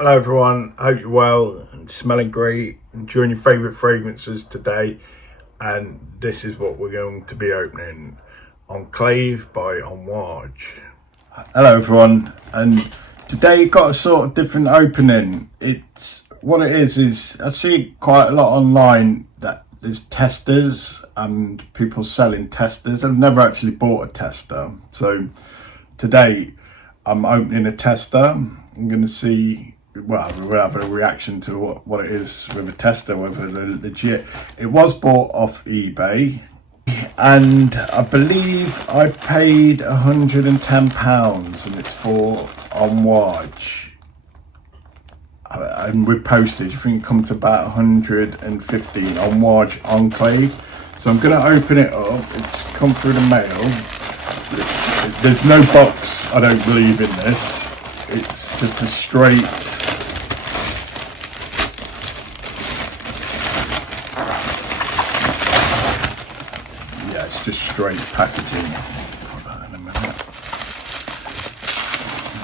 Hello everyone, hope you're well and smelling great, enjoying your favourite fragrances today, and this is what we're going to be opening. Enclave by Amouage. Hello everyone, and today got a sort of different opening. It's what it is I see quite a lot online that there's testers and people selling testers. I've never actually bought a tester, so today I'm opening a tester. I'm going to see, well, we'll have a reaction to what it is with a tester, whether they're legit. It was bought off eBay, and I believe I paid £110, and it's for Amouage. And with postage, I think it comes to about 115. Amouage Enclave. So I'm going to open it up. It's come through the mail. There's no box, I don't believe, in this. It's just a straight straight packaging.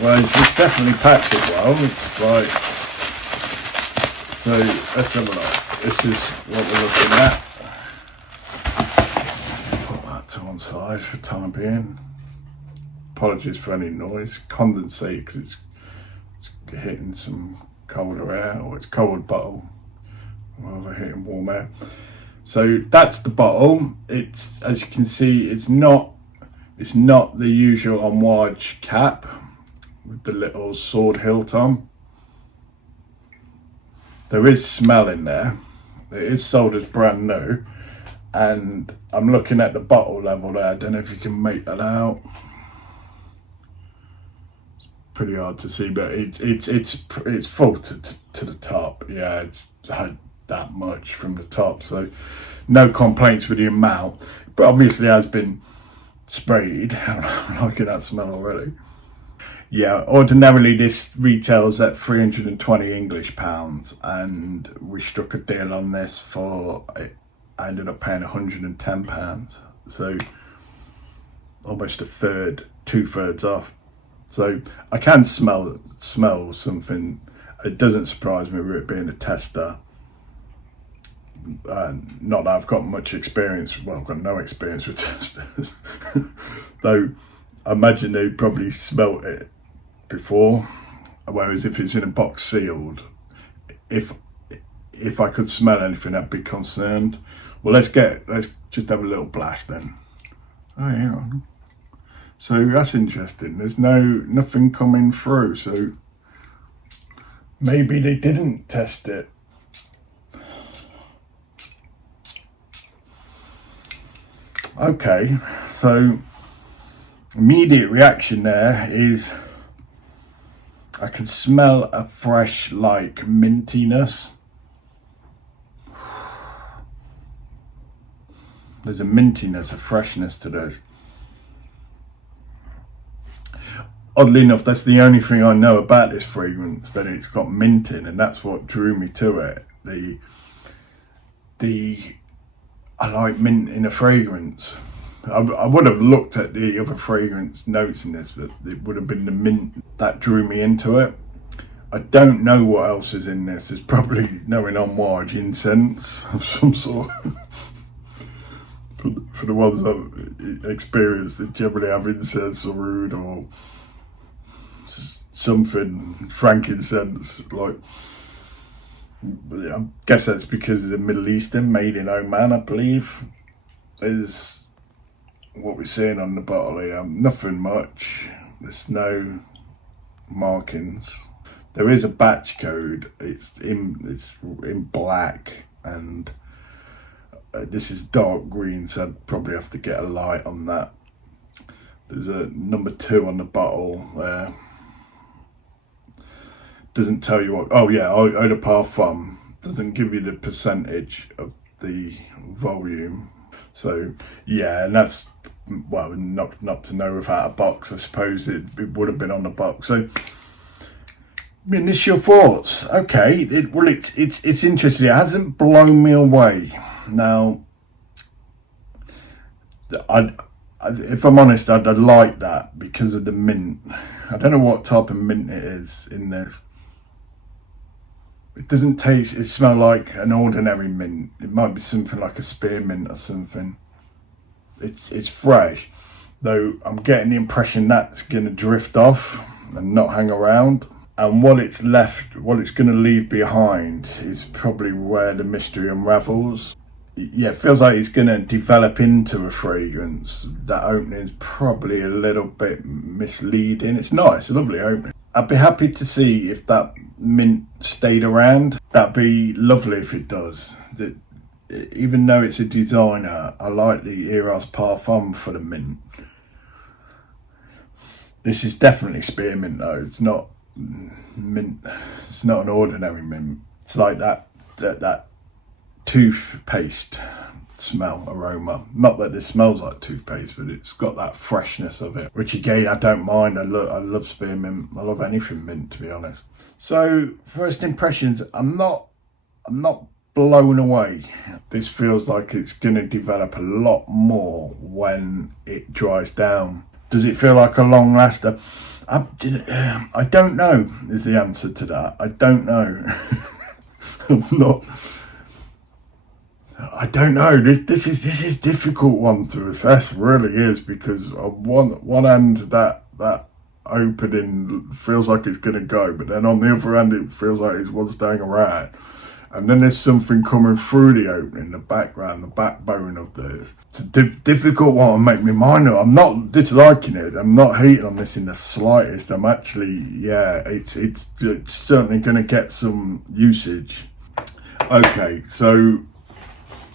Well, it's definitely packed it well. It's like, so let's have a look. This is what we're looking at. Put that to one side for the time being. Apologies for any noise. Condensate because it's hitting some colder air, or it's cold bottle rather hitting warm air. So that's the bottle. It's, as you can see, it's not the usual Amouage cap with the little sword hilt on. There is smell in there. It is sold as brand new, and I'm looking at the bottle level there. I don't know if you can make that out. It's pretty hard to see, but it's full to the top. Yeah, it's that much from the top, so no complaints with the amount, but obviously has been sprayed. I'm liking that smell already. Yeah, ordinarily this retails at 320 English pounds, and we struck a deal on this for, I ended up paying £110, so almost a third, 2/3 off. So I can smell something. It doesn't surprise me with it being a tester. Not that I've got much experience, well, I've got no experience with testers, though I imagine they probably smelt it before, whereas if it's in a box sealed, if I could smell anything, I'd be concerned. Well, let's just have a little blast then. Oh yeah, so that's interesting. There's nothing coming through, so maybe they didn't test it. Okay, so immediate reaction there is I can smell a fresh, like, mintiness. There's a mintiness, a freshness to this. Oddly enough, that's the only thing I know about this fragrance, that it's got mint in, and that's what drew me to it. I like mint in a fragrance. I would have looked at the other fragrance notes in this, but it would have been the mint that drew me into it. I don't know what else is in this. There's probably, knowing Amouage, incense of some sort. For the ones I've experienced, they generally have incense or oud or something, frankincense, like. I guess that's because of the Middle Eastern, made in Oman, I believe, is what we're seeing on the bottle here. Nothing much. There's no markings. There is a batch code. It's in black, and this is dark green, so I'd probably have to get a light on that. There's a number 2 on the bottle there. Doesn't tell you what. Oh yeah, eau de parfum. Doesn't give you the percentage of the volume. So yeah, and that's, well, not to know without a box. I suppose it would have been on the box. So initial thoughts. Okay, it's interesting. It hasn't blown me away. Now, if I'm honest, I'd like that because of the mint. I don't know what type of mint it is in this. It doesn't taste, it smells like an ordinary mint. It might be something like a spearmint or something. It's fresh, though I'm getting the impression that's going to drift off and not hang around. And what it's going to leave behind is probably where the mystery unravels. Yeah, it feels like it's going to develop into a fragrance. That opening is probably a little bit misleading. It's not, it's a lovely opening. I'd be happy to see if that mint stayed around. That'd be lovely if it does. Even though it's a designer, I like the Eros Parfum for the mint. This is definitely spearmint though. It's not mint. It's not an ordinary mint. It's like that toothpaste smell, aroma. Not that this smells like toothpaste, but it's got that freshness of it, which again I don't mind. I love spearmint. I love anything mint, to be honest. So first impressions, I'm not blown away. This feels like it's going to develop a lot more when it dries down. Does it feel like a long laster? I don't know is the answer to that. I don't know. I don't know. This is difficult one to assess, really is, because on one hand that opening feels like it's going to go, but then on the other hand it feels like it's one staying around. And then there's something coming through the opening, the background, the backbone of this. It's a difficult one to make me mind of. I'm not disliking it. I'm not hating on this in the slightest. I'm actually, yeah, it's certainly going to get some usage. Okay, so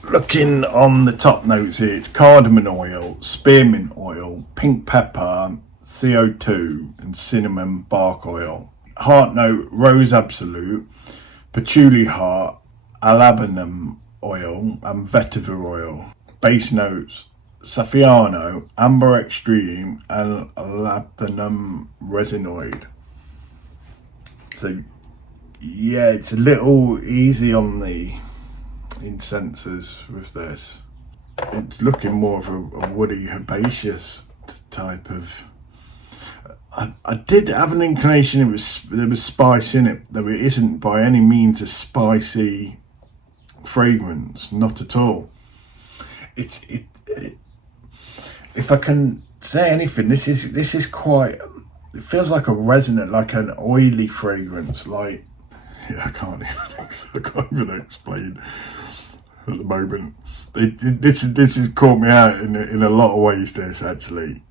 looking on the top notes here, it's cardamom oil, spearmint oil, pink pepper, CO2 and cinnamon bark oil. Heart note, rose absolute, patchouli heart, Olibanum oil and vetiver oil. Base notes, Saffiano, AmberXtreme and Labdanum Resinoid. So yeah, it's a little easy on the incensers with this. It's looking more of a woody herbaceous type of. I did have an inclination there was spice in it, though it isn't by any means a spicy fragrance, not at all. It if I can say anything, this is quite. It feels like a resonant, like an oily fragrance. Like I can't even explain at the moment. This has caught me out in a lot of ways. This actually.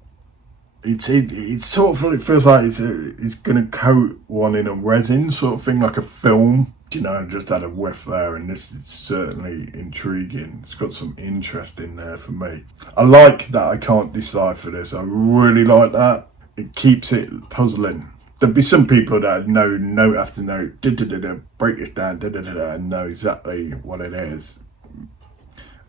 It's sort of, it feels like it's going to coat one in a resin sort of thing, like a film. You know, I just had a whiff there, and this is certainly intriguing. It's got some interest in there for me. I like that I can't decipher this. I really like that. It keeps it puzzling. There'll be some people that know note after note, break this down, and know exactly what it is.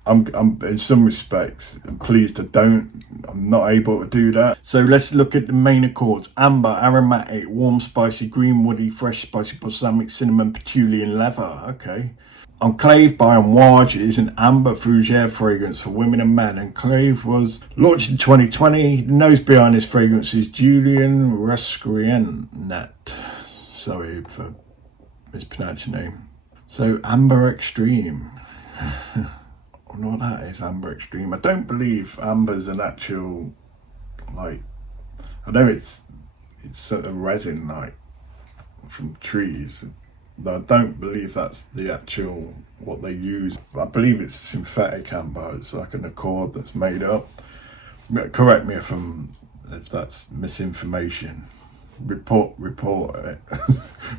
I'm in some respects pleased I'm not able to do that. So let's look at the main accords. Amber, aromatic, warm, spicy, green, woody, fresh, spicy, balsamic, cinnamon, patchouli and leather. Okay. Enclave by Amouage is an amber fougere fragrance for women and men. Enclave was launched in 2020. The nose behind this fragrance is Julien Rasquinet. Sorry for mispronouncing your name. So AmberXtreme. I don't know what that is, AmberXtreme. I don't believe amber's an actual, like, I know it's sort of resin, like, from trees. But I don't believe that's the actual, what they use. I believe it's synthetic amber. It's like an accord that's made up. Correct me if that's misinformation. Report it.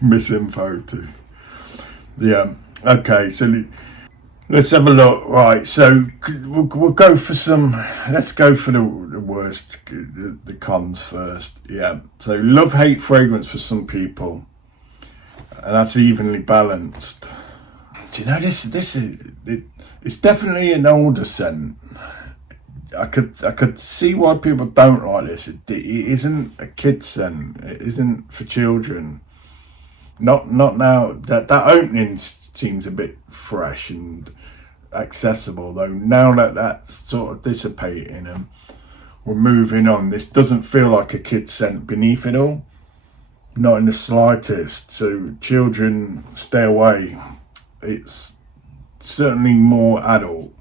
Misinfo to. Yeah, okay, so let's have a look. Right, so we'll go for some. Let's go for the worst, the cons first. Yeah. So love-hate fragrance for some people, and that's evenly balanced. Do you know this is it's definitely an older scent. I could see why people don't like this. It isn't a kid's scent. It isn't for children. Not now. That opening seems a bit fresh and accessible, though. Now that that's sort of dissipating and we're moving on, this doesn't feel like a kid's scent beneath it all. not in the slightest. So children, stay away. It's certainly more adult.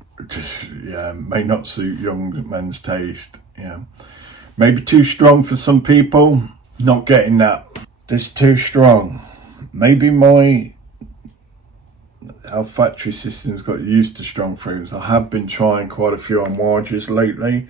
Yeah, may not suit young men's taste. Yeah, maybe too strong for some people. Not getting that. This too strong. Maybe my olfactory system's got used to strong fragrances. I have been trying quite a few Amouages lately,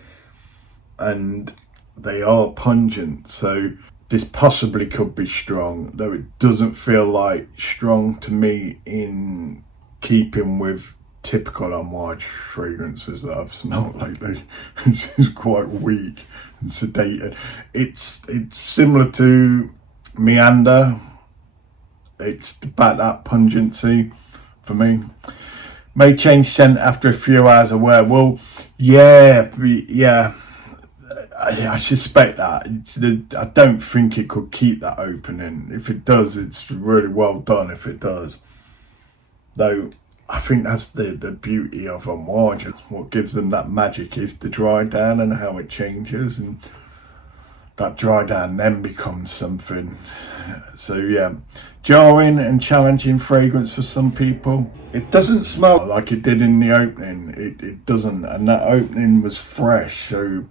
and they are pungent. So this possibly could be strong, though it doesn't feel like strong to me in keeping with typical Amouage fragrances that I've smelled lately. It's quite weak and sedated. It's similar to Meander. It's about that pungency for me. May change scent after a few hours of wear. Well, yeah. I suspect that. I don't think it could keep that opening. If it does, it's really well done if it does. Though, I think that's the beauty of Amouage. What gives them that magic is the dry down and how it changes. And that dry down then becomes something. So yeah, jarring and challenging fragrance for some people. It doesn't smell like it did in the opening. It doesn't. And that opening was fresh. So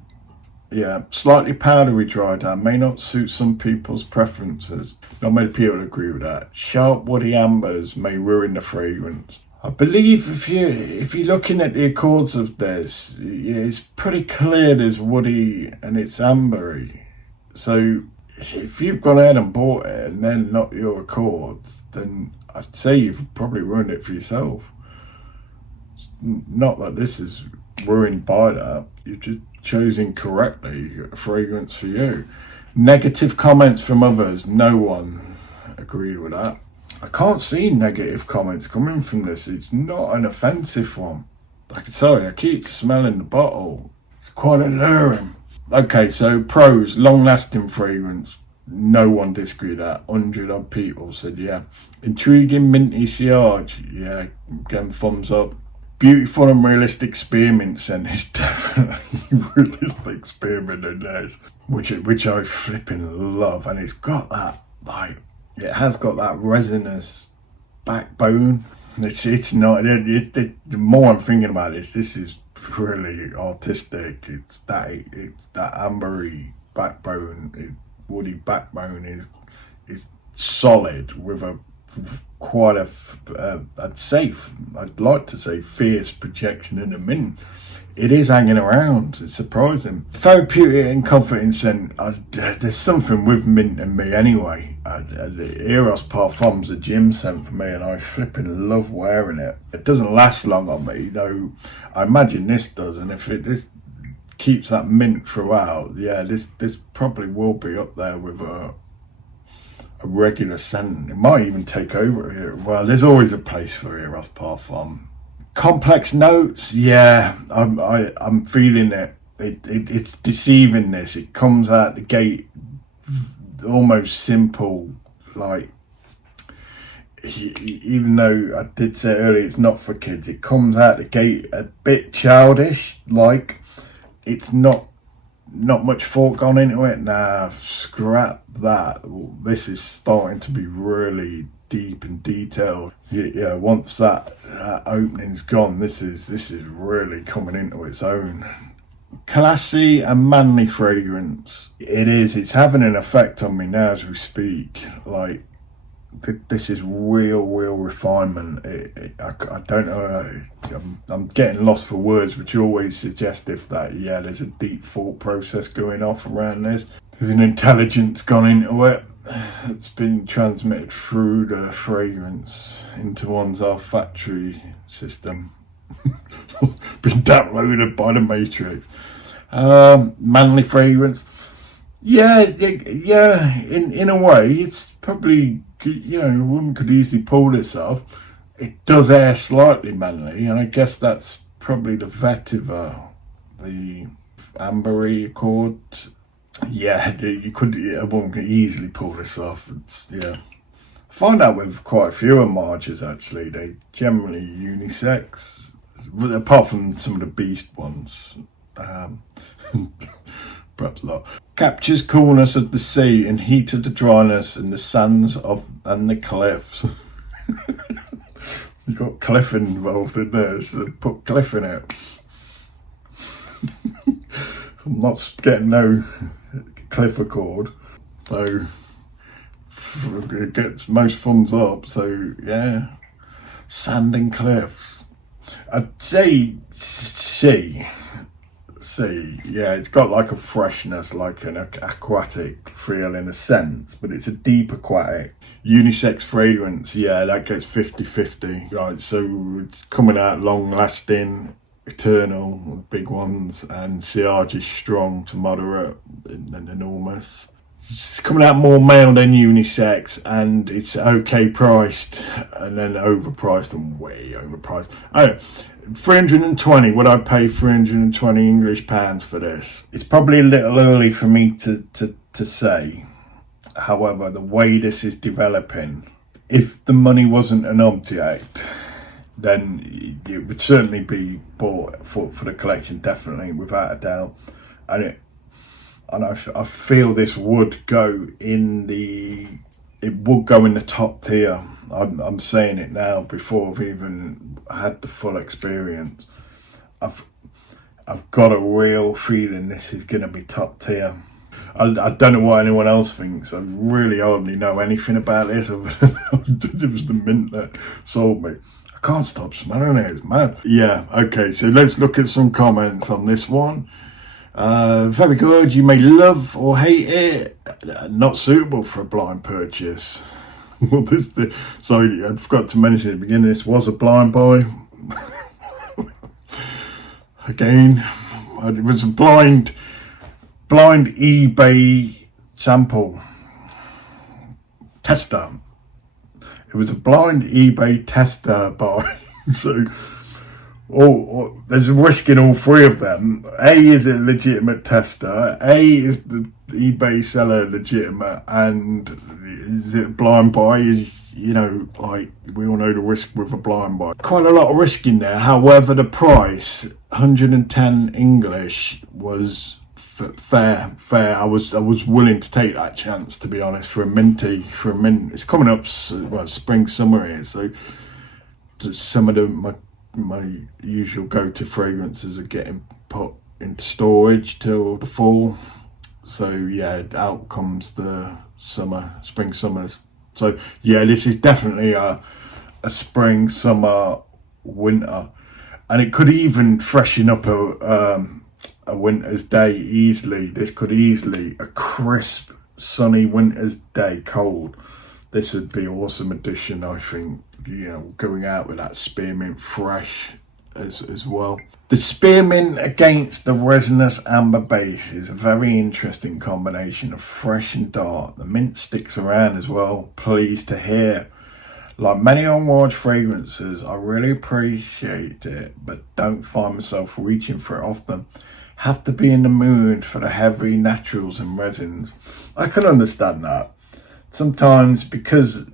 yeah, slightly powdery dry down may not suit some people's preferences. Not many people agree with that. Sharp woody ambers may ruin the fragrance. I believe if you're looking at the accords of this, it's pretty clear there's woody and it's ambery. So if you've gone ahead and bought it and then not your accords, then I'd say you've probably ruined it for yourself. It's not that this is ruined by that. You've just chosen correctly a fragrance for you. Negative comments from others. No one agreed with that. I can't see negative comments coming from this. It's not an offensive one. I can tell you, I keep smelling the bottle. It's quite alluring. Okay, so pros, long-lasting fragrance. No one disagreed with that. 100 odd people said yeah. Intriguing minty sillage. Yeah, again, thumbs up. Beautiful and realistic spearmint scent is definitely realistic spearmint in this, which I flipping love, and it's got that it has got that resinous backbone. It's not. The more I'm thinking about this is really artistic. It's that ambery backbone, woody backbone is solid with a quite I'd like to say fierce projection in the mint. It is hanging around. It's surprising. Therapeutic and comforting scent. There's something with mint in me anyway. Eros Parfum's a gym scent for me, and I flipping love wearing it. It doesn't last long on me, though. I imagine this does, and if this keeps that mint throughout, yeah, this probably will be up there with a regular scent. It might even take over here. Well, there's always a place for Eros Parfum. Complex notes, yeah, I'm feeling it. It's deceiving. This, it comes out the gate almost simple, like, even though I did say earlier it's not for kids, it comes out the gate a bit childish, like it's not much thought gone into it. Nah, scrap that. This is starting to be really deep and detailed. Yeah, once that opening's gone, this is really coming into its own. Classy and manly fragrance. It's having an effect on me now as we speak. Like, this is real refinement. I don't know, I'm getting lost for words, which always suggestive that yeah, there's a deep thought process going off around this. There's an intelligence gone into it. It's been transmitted through the fragrance into one's olfactory system. Been downloaded by the Matrix. Manly fragrance. Yeah. In a way, it's probably, a woman could easily pull this off. It does air slightly manly, and I guess that's probably the Vetiver, the ambery accord. Yeah, a woman could easily pull this off. I find out with quite a few Amouages actually, they generally unisex, apart from some of the beast ones. perhaps not. Captures coolness of the sea and heat of the dryness and the sands and the cliffs. You've got cliff involved in there, so they put cliff in it. I'm not getting no cliff accord, so it gets most thumbs up. So yeah, sand and cliffs. I'd say C. Yeah, it's got like a freshness, like an aquatic feel in a sense, but it's a deep aquatic. Unisex fragrance, yeah, that gets 50-50. Right, so it's coming out long lasting, eternal, big ones, and Sillage is strong to moderate and enormous. It's coming out more male than unisex, and it's okay priced, and then overpriced and way overpriced. Oh, 320. Would I pay 320 English pounds for this? It's probably a little early for me to say. However, the way this is developing, if the money wasn't an object, then it would certainly be bought for the collection, definitely, without a doubt. And I feel this would go in the top tier. I'm saying it now before I've even had the full experience. I've got a real feeling this is going to be top tier. I don't know what anyone else thinks. I really hardly know anything about this. It was the mint that sold me. I can't stop smelling it. It's mad. Yeah, okay, so let's look at some comments on this one. Very good. You may love or hate it. Not suitable for a blind purchase. Well, sorry, I forgot to mention at the beginning, this was a blind buy. Again, it was a blind eBay sample tester. It was a blind eBay tester buy. So there's a risk in all three of them. A is a legitimate tester. A is the eBay seller legitimate, and is it a blind buy? Is, you know, like we all know the risk with a blind buy. Quite a lot of risk in there. However, the price, 110 English, was fair. I was willing to take that chance, to be honest, for a mint. It's coming up, well, spring, summer here, so some of my usual go-to fragrances are getting put into storage till the fall. So yeah, out comes the spring, summers. So yeah, this is definitely a spring, summer, winter, and it could even freshen up a winter's day easily. This could easily, a crisp, sunny winter's day, cold. This would be an awesome addition, I think. You know, going out with that spearmint fresh as well. The spearmint against the resinous amber base is a very interesting combination of fresh and dark. The mint sticks around as well. Pleased to hear. Like many Amouage fragrances, I really appreciate it, but don't find myself reaching for it often. Have to be in the mood for the heavy naturals and resins. I can understand that. Sometimes because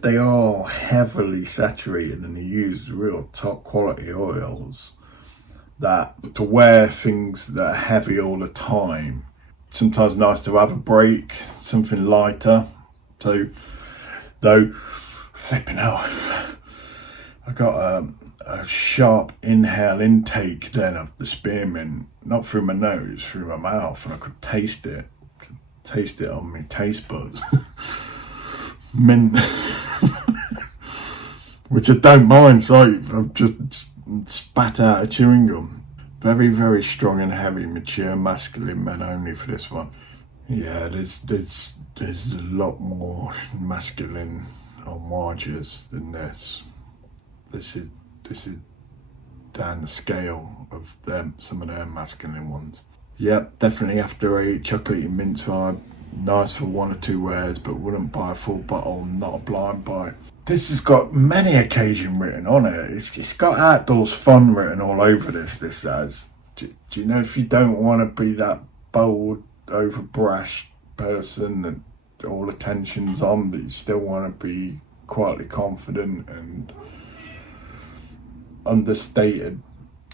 they are heavily saturated and they use real top quality oils, that to wear things that are heavy all the time, sometimes nice to have a break, something lighter. So though, flipping out, I got a sharp inhale intake then of the spearmint, not through my nose, through my mouth, and I could taste it on my taste buds. Mint. Which I don't mind, so I've just spat out a chewing gum. Very, very strong and heavy, mature, masculine men only for this one. Yeah, there's a lot more masculine Amouages than this. This is down the scale of some of their masculine ones. Yep, definitely after a chocolatey mint vibe. Nice for one or two wears, but wouldn't buy a full bottle, not a blind buy. This has got many occasion written on it. It's got outdoors fun written all over this has. Do you know, if you don't want to be that bold, over-brash person and all attention's on, but you still want to be quietly confident and understated,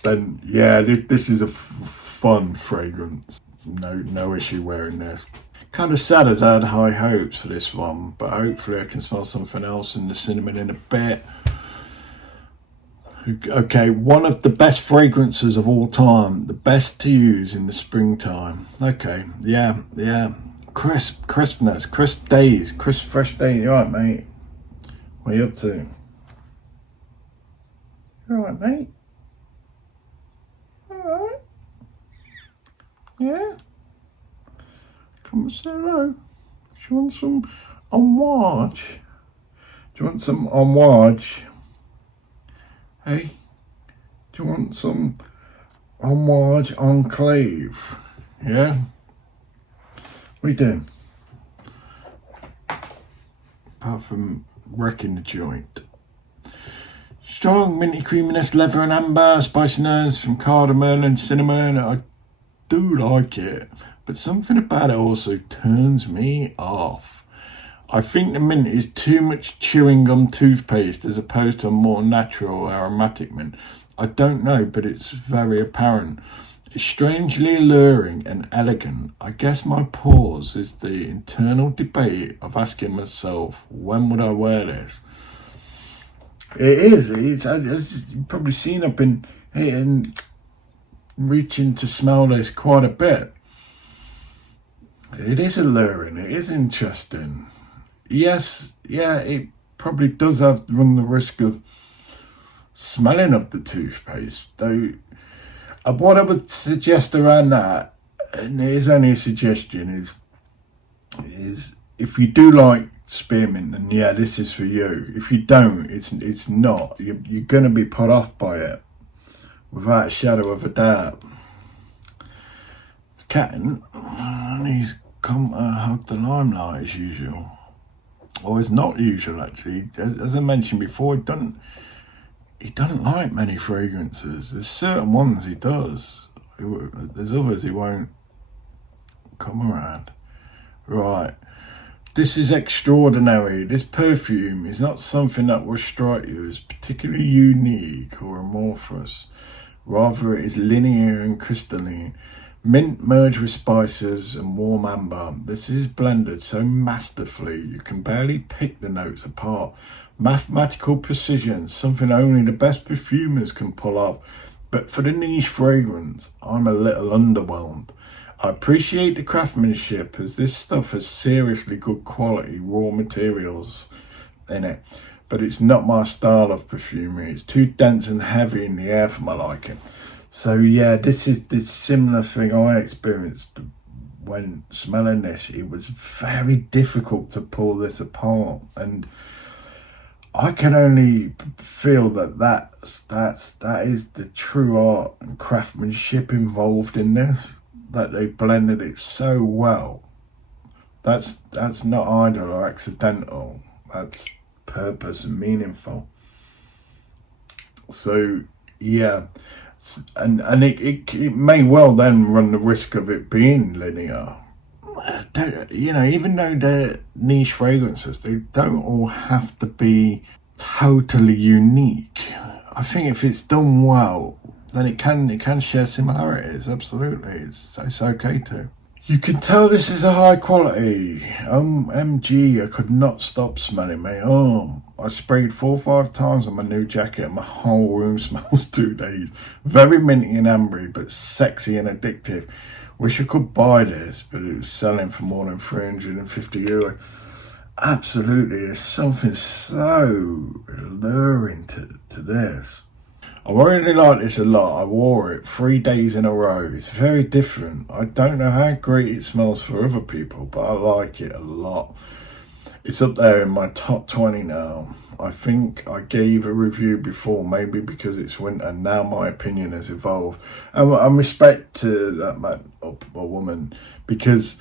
then yeah, this is a fun fragrance. no issue wearing this. Kind of sad as I had high hopes for this one, but hopefully I can smell something else in the cinnamon in a bit. Okay, one of the best fragrances of all time, the best to use in the springtime. Okay, yeah, crispness, crisp days, crisp fresh days. You alright, mate? What are you up to? You alright, mate? Alright? Yeah? Come and say hello. Do you want some Amouage? Do you want some Amouage? Hey, do you want some Amouage Enclave? Yeah? What are you doing? Apart from wrecking the joint. Strong minty creaminess, leather and amber, spiciness from cardamom and cinnamon. I do like it, but something about it also turns me off. I think the mint is too much chewing gum toothpaste as opposed to a more natural aromatic mint. I don't know, but it's very apparent. It's strangely alluring and elegant. I guess my pause is the internal debate of asking myself, when would I wear this? It is. As you've probably seen, I've been reaching to smell this quite a bit. It is alluring. It is interesting. Yes, yeah, it probably does run the risk of smelling of the toothpaste, though. What I would suggest around that, and it is only a suggestion, is if you do like spearmint, then yeah, this is for you. If you don't, it's not. You're going to be put off by it, without a shadow of a doubt. Captain, he's come to hug the limelight as usual. Or it's not usual, actually. As I mentioned before, he doesn't like many fragrances. There's certain ones he does. There's others he won't come around. Right. This is extraordinary. This perfume is not something that will strike you as particularly unique or amorphous. Rather, it is linear and crystalline. Mint merged with spices and warm amber. This is blended so masterfully you can barely pick the notes apart. Mathematical precision, something only the best perfumers can pull off. But for the niche fragrance, I'm a little underwhelmed. I appreciate the craftsmanship, as this stuff has seriously good quality raw materials in it. But it's not my style of perfumery. It's too dense and heavy in the air for my liking. So yeah, this is this similar thing I experienced when smelling this. It was very difficult to pull this apart, and I can only feel that is the true art and craftsmanship involved in this. That they blended it so well. That's not idle or accidental. That's purpose and meaningful. So yeah. And it may well then run the risk of it being linear. You know, even though they're niche fragrances, they don't all have to be totally unique. I think if it's done well, then it can share similarities. Absolutely, it's okay to. You can tell this is a high quality. MG, I could not stop smelling, mate. I sprayed 4 or 5 times on my new jacket and my whole room smells 2 days. Very minty and ambery, but sexy and addictive. Wish I could buy this, but it was selling for more than €350. Absolutely, there's something so alluring to this. I really like this a lot. I wore it 3 days in a row. It's very different. I don't know how great it smells for other people, but I like it a lot. It's up there in my top 20 now. I think I gave a review before, maybe because it's winter. Now my opinion has evolved. And I respect to that man or woman, because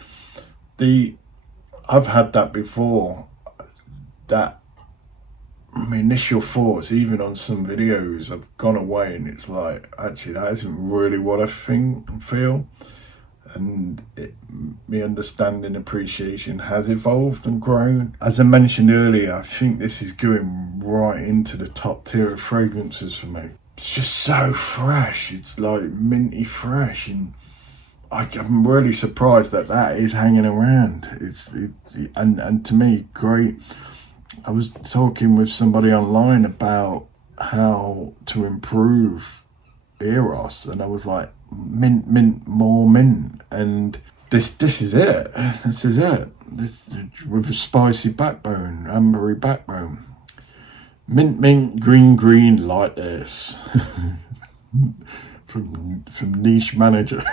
I've had that before. That my initial thoughts, even on some videos, I've gone away and it's like, actually that isn't really what I think and feel. And my understanding, appreciation has evolved and grown. As I mentioned earlier, I think this is going right into the top tier of fragrances for me. It's just so fresh. It's like minty fresh, and I'm really surprised that that is hanging around. And to me, great. I was talking with somebody online about how to improve Eros, and I was like, mint, mint, more mint, and this is it. This is it. This with a spicy backbone, ambery backbone. Mint, mint, green, green, like this. from Niche Manager.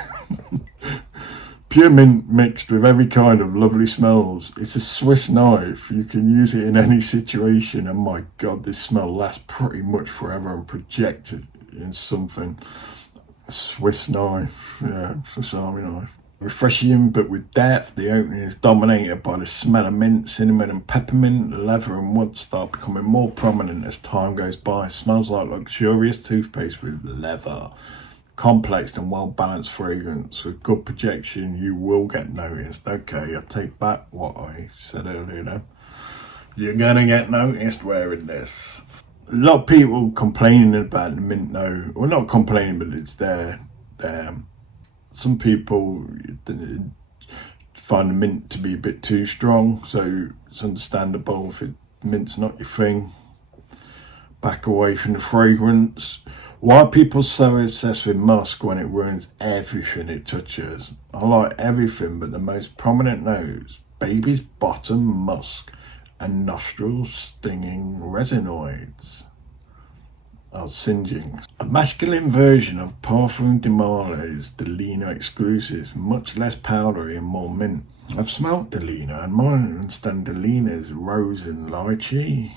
Pure mint mixed with every kind of lovely smells. It's a Swiss knife. You can use it in any situation. And my God, this smell lasts pretty much forever and projected in something. A Swiss knife. Yeah, Swiss Army knife. Refreshing but with depth, the opening is dominated by the smell of mint, cinnamon and peppermint. The leather and wood start becoming more prominent as time goes by. It smells like luxurious toothpaste with leather. Complex and well-balanced fragrance with good projection. You will get noticed. Okay, I take back what I said earlier then. You're gonna get noticed wearing this. A lot of people complaining about the mint though. Well, not complaining, but it's there. Some people find the mint to be a bit too strong, so it's understandable if mint's not your thing. Back away from the fragrance. Why are people so obsessed with musk when it ruins everything it touches? I like everything, but the most prominent notes: baby's bottom musk and nostril stinging resinoids. Singeing. A masculine version of Parfum de Marley's Delina exclusives, much less powdery and more mint. I've smelt Delina, and mine understand Delina's rose and lychee.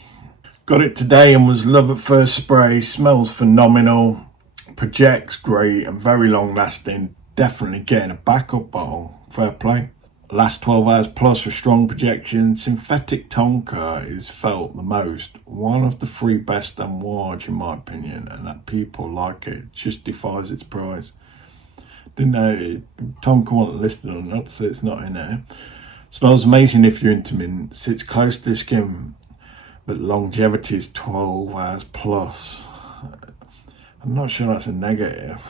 Got it today and was love at first spray. Smells phenomenal, projects great and very long lasting. Definitely getting a backup bottle. Fair play. Last 12 hours plus with strong projection. Synthetic tonka is felt the most. One of the 3 best Amouage in my opinion, and that people like it. Just defies its price. Didn't know tonka wasn't listed on it, so it's not in there. Smells amazing if you're into mint. Sits close to the skin, but longevity is 12 hours plus. I'm not sure that's a negative.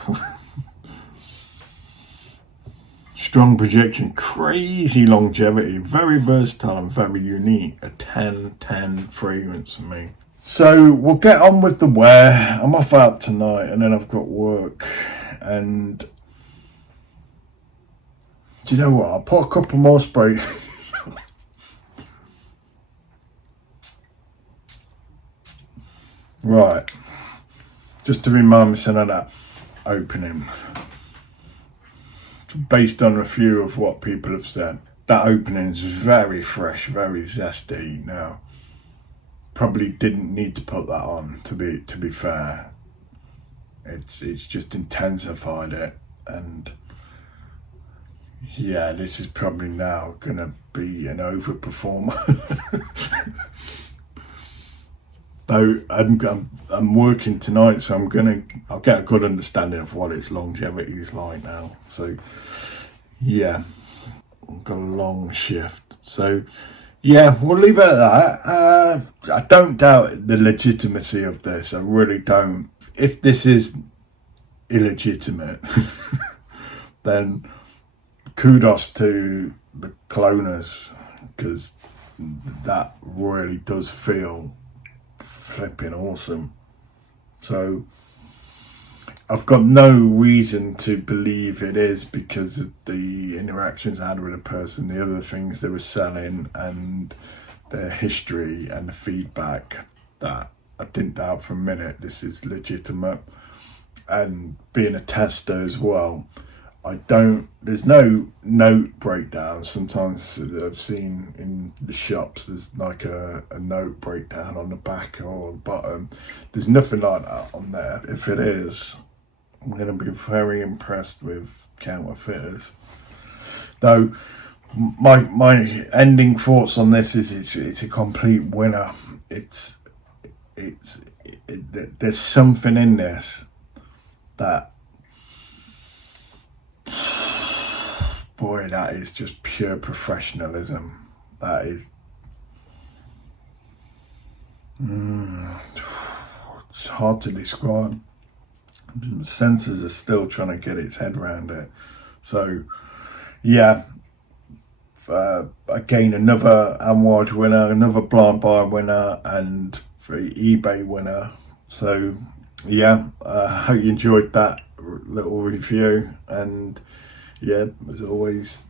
Strong projection, crazy longevity, very versatile and very unique. A 10-10 fragrance for me. So we'll get on with the wear. I'm off out tonight and then I've got work. And do you know what? I'll put a couple more spray. Right. Just to remind myself of that opening. Based on a few of what people have said, that opening is very fresh, very zesty. Now, probably didn't need to put that on. To be fair, it's just intensified it, and yeah, this is probably now gonna be an overperformer. Though I'm working tonight, so I'll get a good understanding of what its longevity is like now. So yeah, I've got a long shift. So yeah, we'll leave it at that. I don't doubt the legitimacy of this. I really don't. If this is illegitimate, then kudos to the cloners, because that really does feel flipping awesome. So I've got no reason to believe it is because of the interactions I had with a person, the other things they were selling, and their history and the feedback, that I didn't doubt for a minute this is legitimate. And being a tester as well, there's no note breakdown. Sometimes I've seen in the shops there's like a note breakdown on the back or the bottom. There's nothing like that on there. If it is, I'm going to be very impressed with counterfeiters. Though my ending thoughts on this is it's a complete winner. There's something in this that, boy, that is just pure professionalism. That is, it's hard to describe. The senses are still trying to get its head around it. So yeah, again, another Amouage winner, another blind buy winner, and the eBay winner. So yeah, I hope you enjoyed that little review, and yeah, as always,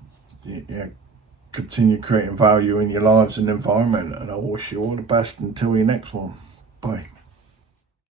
continue creating value in your lives and environment, and I wish you all the best until your next one. Bye.